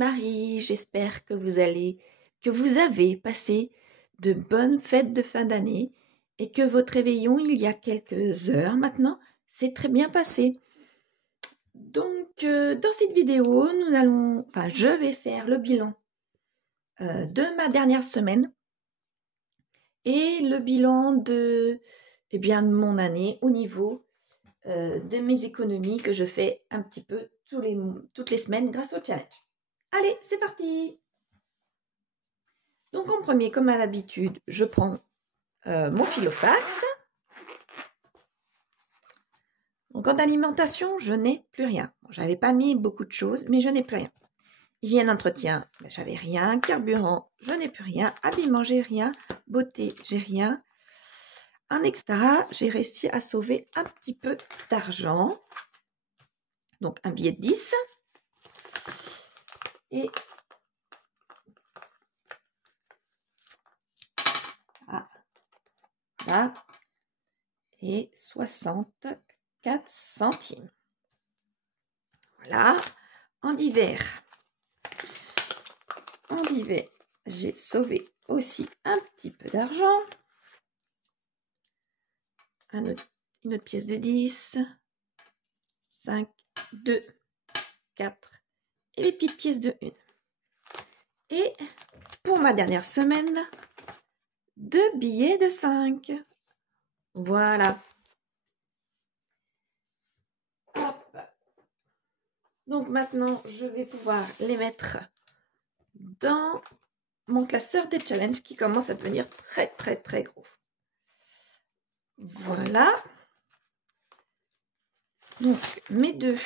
Marie, j'espère que vous avez passé de bonnes fêtes de fin d'année et que votre réveillon, il y a quelques heures maintenant, s'est très bien passé. Donc, dans cette vidéo, je vais faire le bilan de ma dernière semaine et le bilan de mon année au niveau de mes économies que je fais un petit peu toutes les semaines grâce au challenge. Allez, c'est parti! Donc en premier, comme à l'habitude, je prends mon filofax. Donc en alimentation, je n'ai plus rien. Bon, j'avais pas mis beaucoup de choses, mais je n'ai plus rien. Hygiène, entretien, j'avais rien. Carburant, je n'ai plus rien. Habillement, j'ai rien. Beauté, j'ai rien. En extra, j'ai réussi à sauver un petit peu d'argent. Donc un billet de 10. Et là, et 64 centimes. Voilà. En divers, j'ai sauvé aussi un petit peu d'argent. Une autre pièce de 10, 5, 2, 4 et les petites pièces de 1. Et pour ma dernière semaine, 2 billets de 5. Voilà. Hop. Donc maintenant, je vais pouvoir les mettre dans mon classeur des challenges qui commence à devenir très très très gros. Voilà. Donc mes 2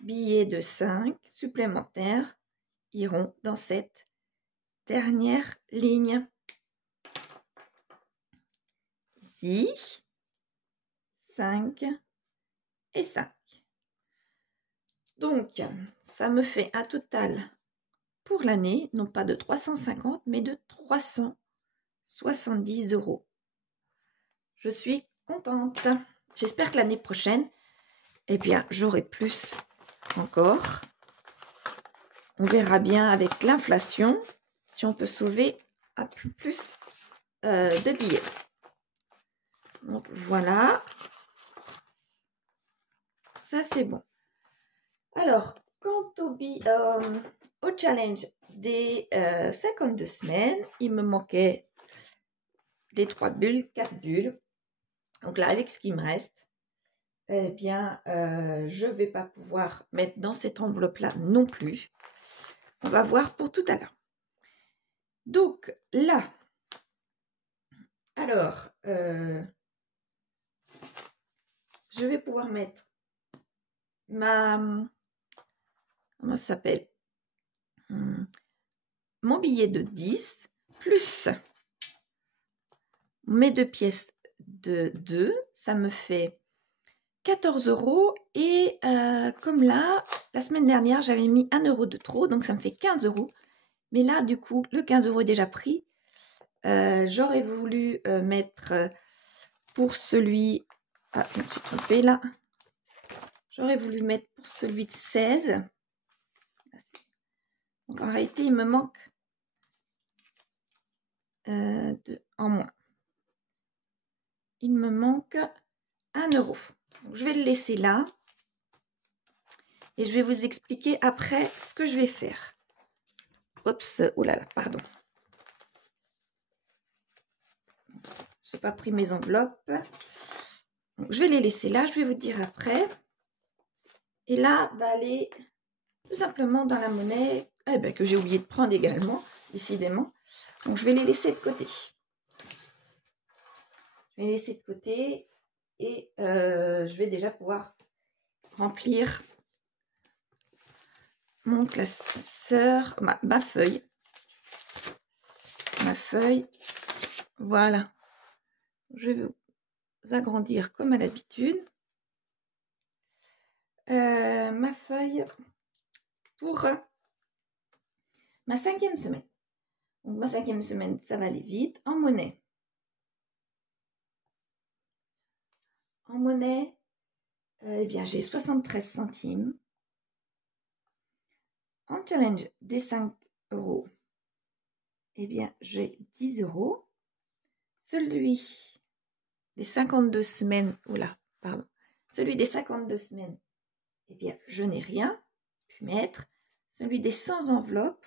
billets de 5 supplémentaires iront dans cette dernière ligne. Ici, 5 et 5. Donc, ça me fait un total pour l'année, non pas de 350, mais de 370 €. Je suis contente. J'espère que l'année prochaine, j'aurai plus encore. On verra bien avec l'inflation si on peut sauver un peu plus de billets. Donc voilà, ça c'est bon. Alors, quant au challenge des 52 semaines, il me manquait des 3 bulles, 4 bulles. Donc là, avec ce qui me reste, je ne vais pas pouvoir mettre dans cette enveloppe-là non plus. On va voir pour tout à l'heure. Donc là, alors, je vais pouvoir mettre comment ça s'appelle, mon billet de 10 plus mes 2 pièces de 2, ça me fait 14 € et comme là, la semaine dernière, j'avais mis 1 € de trop, donc ça me fait 15 €. Mais là, du coup, le 15 € est déjà pris. J'aurais voulu mettre pour celui... Ah, je me suis trompée là. J'aurais voulu mettre pour celui de 16. Donc en réalité, il me manque en moins. Il me manque 1 €. Donc, je vais le laisser là. Et je vais vous expliquer après ce que je vais faire. Oups, oh là là, pardon. Je n'ai pas pris mes enveloppes. Donc, je vais les laisser là, je vais vous dire après. Et là, va aller tout simplement dans la monnaie que j'ai oublié de prendre également, décidément. Donc, je vais les laisser de côté. Je vais les laisser de côté et je vais déjà pouvoir remplir mon classeur, ma feuille. Ma feuille, voilà. Je vais vous agrandir comme à l'habitude. Ma feuille pour ma 5e semaine. Donc, ma 5e semaine, ça va aller vite. En monnaie. En monnaie, j'ai 73 centimes. En challenge des 5 €, eh bien, j'ai 10 €. Celui des 52 semaines, celui des 52 semaines, eh bien, je n'ai rien pu mettre. Celui des 100 enveloppes,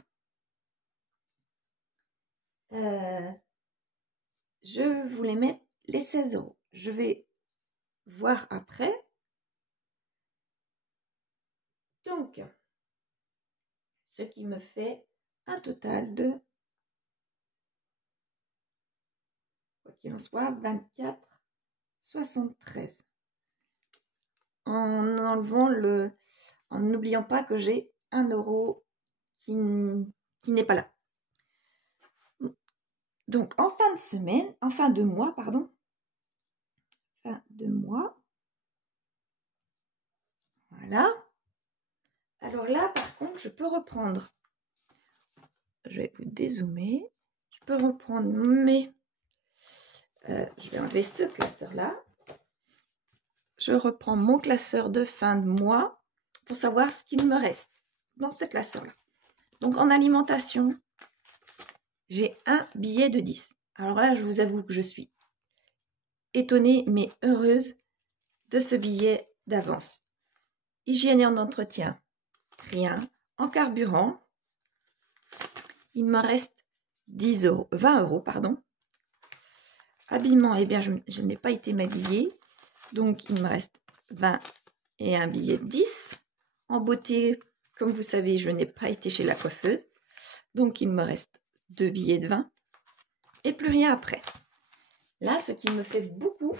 je voulais mettre les 16 €. Je vais voir après. Donc, ce qui me fait un total de, quoi qu'il en soit, 24,73. En enlevant en n'oubliant pas que j'ai 1 € qui n'est pas là. Donc, en fin de mois, voilà. Alors là, par contre, je peux reprendre. Je vais vous dézoomer. Je peux reprendre je vais enlever ce classeur-là. Je reprends mon classeur de fin de mois pour savoir ce qu'il me reste dans ce classeur-là. Donc, en alimentation, j'ai un billet de 10. Alors là, je vous avoue que je suis étonnée, mais heureuse de ce billet d'avance. Hygiène et en entretien, rien. En carburant, il me reste 20 €, pardon. Habillement, eh bien, je n'ai pas été m'habiller, donc il me reste 20 et un billet de 10. En beauté, comme vous savez, je n'ai pas été chez la coiffeuse, donc il me reste 2 billets de 20 et plus rien après. Là, ce qui me fait beaucoup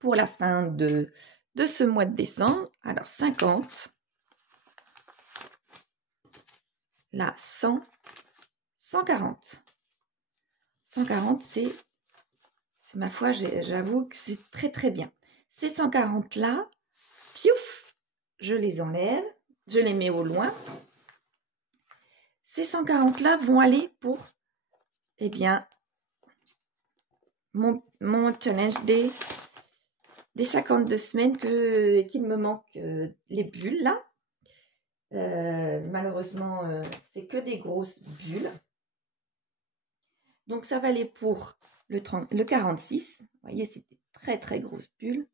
pour la fin de ce mois de décembre, alors 50, là 100, 140. 140, c'est ma foi, j'avoue que c'est très très bien. Ces 140 là, piouf, je les enlève, je les mets au loin. Ces 140 là vont aller pour, eh bien, mon challenge des 52 semaines qu'il me manque les bulles là. Malheureusement, c'est que des grosses bulles. Donc, ça va aller pour le 46. Vous voyez, c'est des très, très grosses bulles.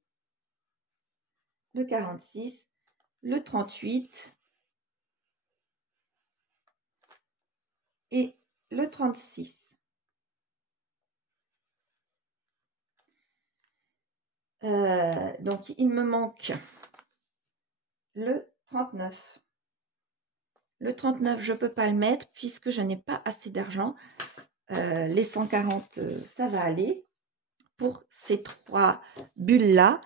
Le 46, le 38 et le 36. Donc, il me manque le 39. Le 39, je ne peux pas le mettre puisque je n'ai pas assez d'argent. Les 140, ça va aller pour ces 3 bulles-là.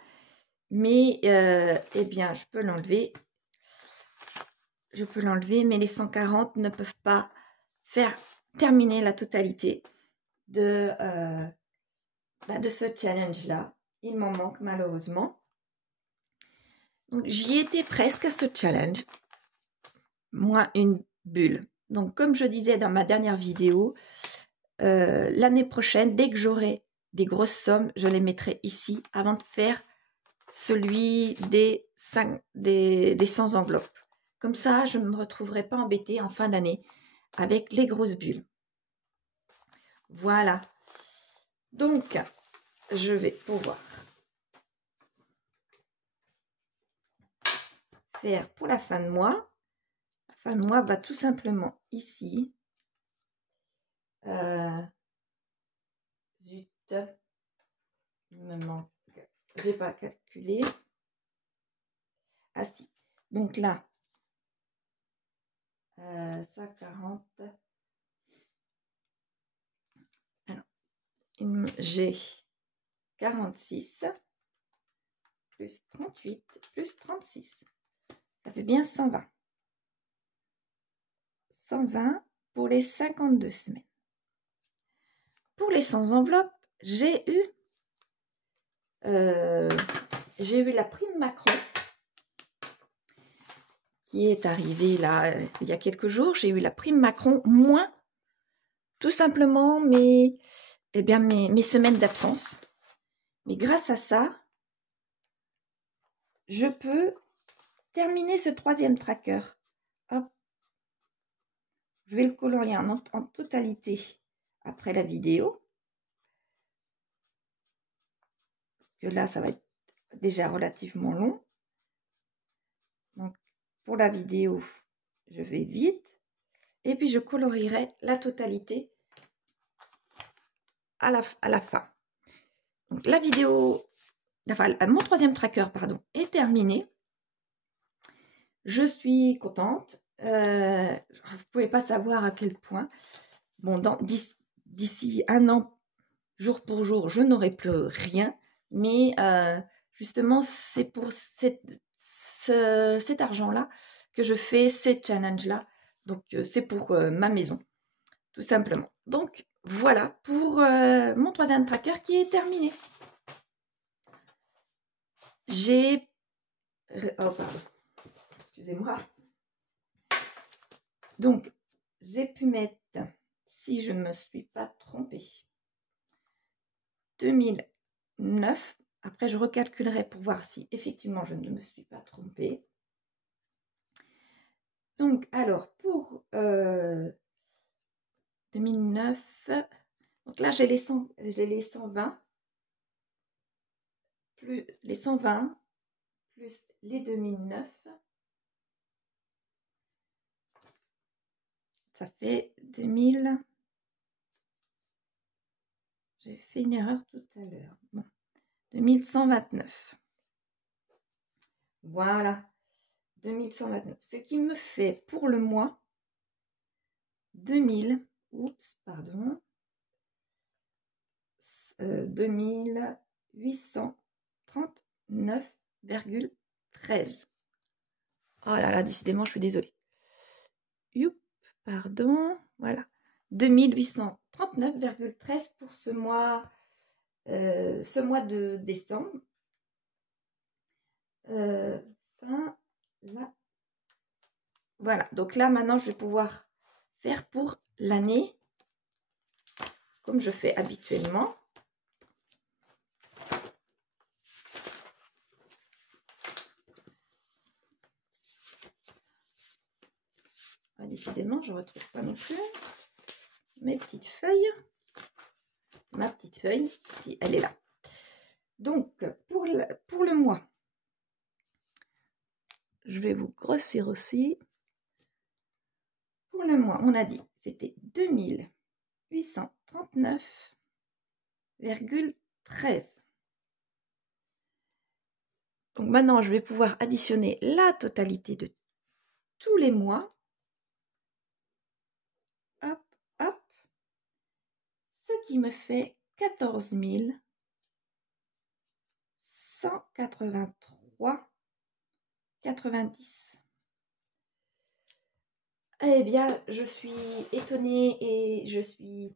Mais, eh bien, je peux l'enlever. Je peux l'enlever, mais les 140 ne peuvent pas terminer la totalité de ce challenge-là. Il m'en manque malheureusement. Donc, j'y étais presque à ce challenge. Moins une bulle. Donc, comme je disais dans ma dernière vidéo, l'année prochaine, dès que j'aurai des grosses sommes, je les mettrai ici avant de faire celui des 100 enveloppes. Comme ça, je ne me retrouverai pas embêtée en fin d'année avec les grosses bulles. Voilà. Donc, je vais pouvoir faire pour la fin de mois. La fin de mois va tout simplement ici. Zut, il me manque. J'ai pas calculé. Ah si. Donc là, ça 40. Alors, j'ai 46 plus 38 plus 36. Ça fait bien 120. 120 pour les 52 semaines. Pour les 100 enveloppes, j'ai eu la prime Macron qui est arrivée là il y a quelques jours. J'ai eu la prime Macron moins tout simplement mes semaines d'absence. Mais grâce à ça, je peux terminer ce 3e tracker je vais le colorier en totalité après la vidéo. Parce que là, ça va être déjà relativement long. Donc, pour la vidéo, je vais vite. Et puis, je colorierai la totalité à la fin. Donc, la vidéo, enfin, mon troisième tracker, pardon, est terminé. Je suis contente. Vous ne pouvez pas savoir à quel point. Bon, d'ici un an, jour pour jour, je n'aurai plus rien. Mais justement, c'est pour cet argent-là que je fais ces challenges-là. Donc, c'est pour ma maison, tout simplement. Donc, voilà pour mon troisième tracker qui est terminé. J'ai... Oh, pardon. Excusez-moi. Donc, j'ai pu mettre, si je ne me suis pas trompée, 2009. Après, je recalculerai pour voir si effectivement je ne me suis pas trompée. Donc, alors, pour 2009, donc là, j'ai les 120, plus les 120, plus les 2009. Ça fait 2000. J'ai fait une erreur tout à l'heure. Bon, 2129. Voilà, 2129. Ce qui me fait pour le mois 2839,13. Oh là là, décidément, je suis désolée. Pardon, voilà. 2839,13 pour ce mois de décembre. Là. Voilà, donc là, maintenant, je vais pouvoir faire pour l'année, comme je fais habituellement. Ah, décidément, je ne retrouve pas non plus mes petites feuilles. Ma petite feuille, si elle est là. Donc, pour le mois, je vais vous grossir aussi. Pour le mois, on a dit c'était 2839,13. Donc maintenant, je vais pouvoir additionner la totalité de tous les mois. Hop, hop. Ce qui me fait 14 183,90. Eh bien, je suis étonnée et je suis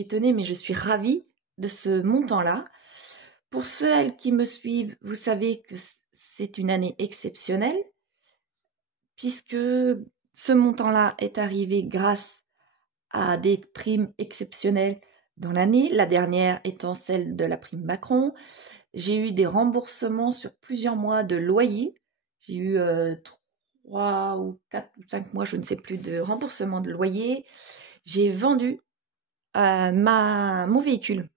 étonnée, mais je suis ravie de ce montant-là. Pour celles qui me suivent, vous savez que c'est une année exceptionnelle, puisque ce montant-là est arrivé grâce à des primes exceptionnelles dans l'année, la dernière étant celle de la prime Macron. J'ai eu des remboursements sur plusieurs mois de loyer. J'ai eu 3 ou 4 ou 5 mois, je ne sais plus, de remboursement de loyer. J'ai vendu mon véhicule.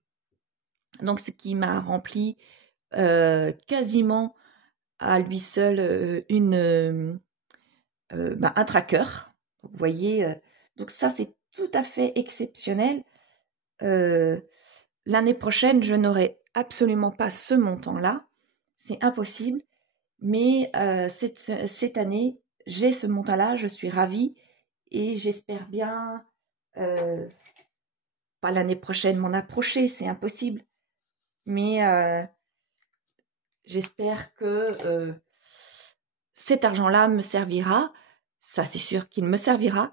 Donc, ce qui m'a rempli quasiment à lui seul un tracker. Donc, vous voyez, donc ça, c'est tout à fait exceptionnel. L'année prochaine, je n'aurai absolument pas ce montant-là. C'est impossible. Mais cette année, j'ai ce montant-là. Je suis ravie. Et j'espère bien, pas l'année prochaine, m'en approcher. C'est impossible. Mais j'espère que cet argent-là me servira. Ça, c'est sûr qu'il me servira.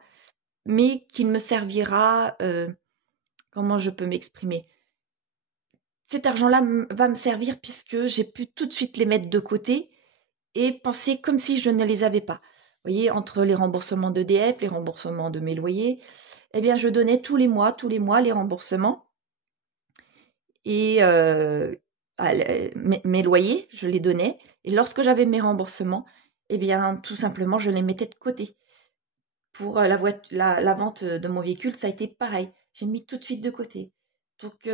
Mais qu'il me servira... comment je peux m'exprimer? Cet argent-là va me servir puisque j'ai pu tout de suite les mettre de côté et penser comme si je ne les avais pas. Vous voyez, entre les remboursements d'EDF, les remboursements de mes loyers, eh bien, je donnais tous les mois les remboursements. Et mes loyers, je les donnais. Et lorsque j'avais mes remboursements, eh bien, tout simplement, je les mettais de côté. Pour la vente de mon véhicule, ça a été pareil. J'ai mis tout de suite de côté. Donc,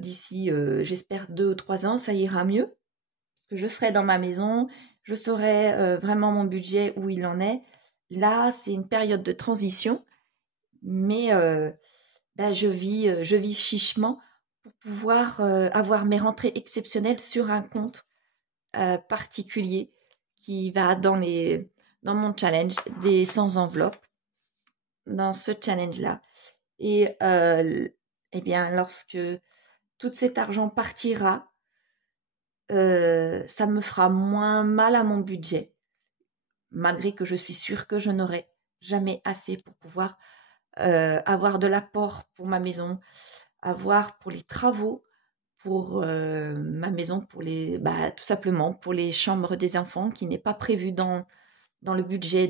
d'ici, j'espère 2 ou 3 ans, ça ira mieux. Parce que je serai dans ma maison, je saurai vraiment mon budget, où il en est. Là, c'est une période de transition, mais je vis chichement pour pouvoir avoir mes rentrées exceptionnelles sur un compte particulier qui va dans mon challenge des 100 enveloppes, dans ce challenge-là. Et eh bien, lorsque tout cet argent partira, ça me fera moins mal à mon budget, malgré que je suis sûre que je n'aurai jamais assez pour pouvoir avoir de l'apport pour ma maison, avoir pour les travaux, pour ma maison, pour tout simplement pour les chambres des enfants, qui n'est pas prévu dans le budget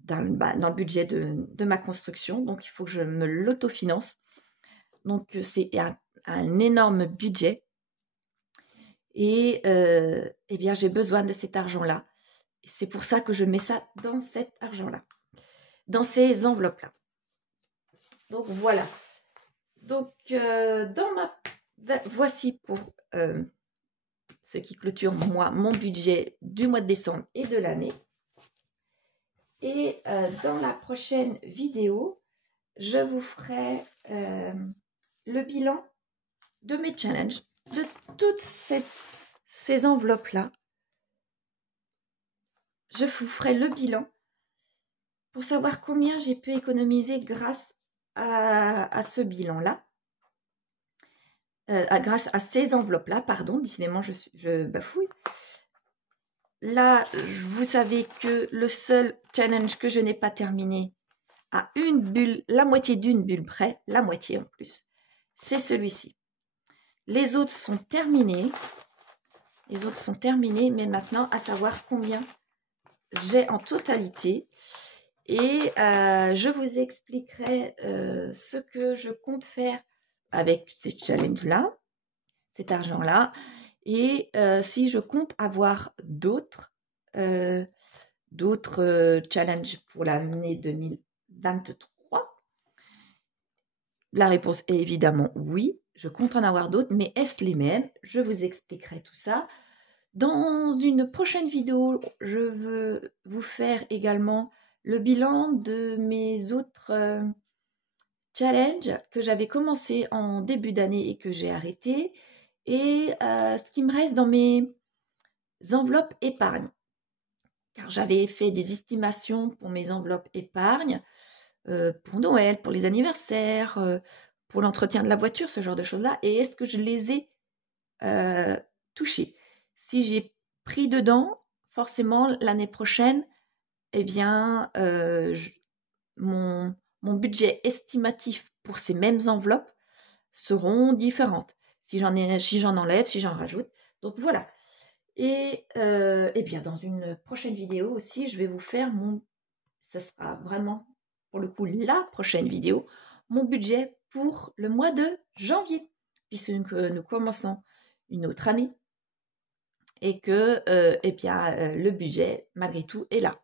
dans le budget de ma construction. Donc, il faut que je me l'autofinance. Donc, c'est un énorme budget. Et eh bien, j'ai besoin de cet argent-là. C'est pour ça que je mets ça dans cet argent-là, dans ces enveloppes-là. Donc, voilà. Donc, voici pour ce qui clôture mon budget du mois de décembre et de l'année. Et dans la prochaine vidéo, je vous ferai le bilan de mes challenges, de toutes ces enveloppes-là. Je vous ferai le bilan pour savoir combien j'ai pu économiser grâce à ce bilan-là. Grâce à ces enveloppes-là, pardon, décidément, je bafouille. Là, vous savez que le seul challenge que je n'ai pas terminé à une bulle, la moitié d'une bulle près, la moitié en plus, c'est celui-ci. Les autres sont terminés. Les autres sont terminés, mais maintenant, à savoir combien j'ai en totalité. Et je vous expliquerai ce que je compte faire avec ces challenges-là, cet argent-là. Et si je compte avoir d'autres challenges pour l'année 2023. La réponse est évidemment oui. Je compte en avoir d'autres, mais est-ce les mêmes? Je vous expliquerai tout ça. Dans une prochaine vidéo, je veux vous faire également le bilan de mes autres challenges que j'avais commencé en début d'année et que j'ai arrêté. Et ce qui me reste dans mes enveloppes épargne. Car j'avais fait des estimations pour mes enveloppes épargne, pour Noël, pour les anniversaires, pour l'entretien de la voiture, ce genre de choses-là. Et est-ce que je les ai touchées? Si j'ai pris dedans, forcément, l'année prochaine, eh bien, mon budget estimatif pour ces mêmes enveloppes seront différentes. Si j'en enlève, si j'en rajoute. Donc, voilà. Et bien, dans une prochaine vidéo aussi, je vais vous faire ça sera vraiment, pour le coup, la prochaine vidéo, mon budget pour le mois de janvier, puisque nous commençons une autre année et que, le budget, malgré tout, est là.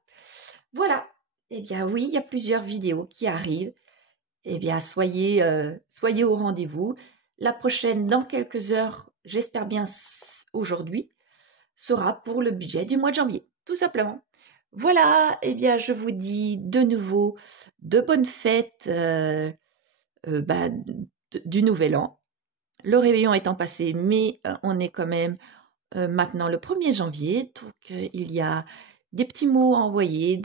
Voilà. Eh bien, oui, il y a plusieurs vidéos qui arrivent. Eh bien, soyez au rendez-vous. La prochaine, dans quelques heures, j'espère bien aujourd'hui, sera pour le budget du mois de janvier, tout simplement. Voilà, eh bien, je vous dis de nouveau de bonnes fêtes du Nouvel An. Le réveillon étant passé, mais on est quand même maintenant le 1er janvier, donc il y a des petits mots à envoyer,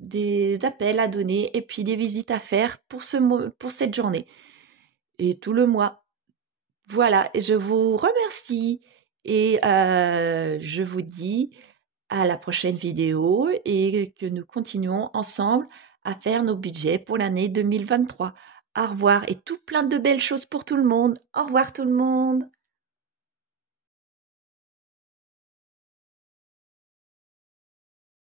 des appels à donner et puis des visites à faire pour cette journée et tout le mois. Voilà, je vous remercie et je vous dis à la prochaine vidéo et que nous continuons ensemble à faire nos budgets pour l'année 2023. Au revoir et tout plein de belles choses pour tout le monde. Au revoir tout le monde.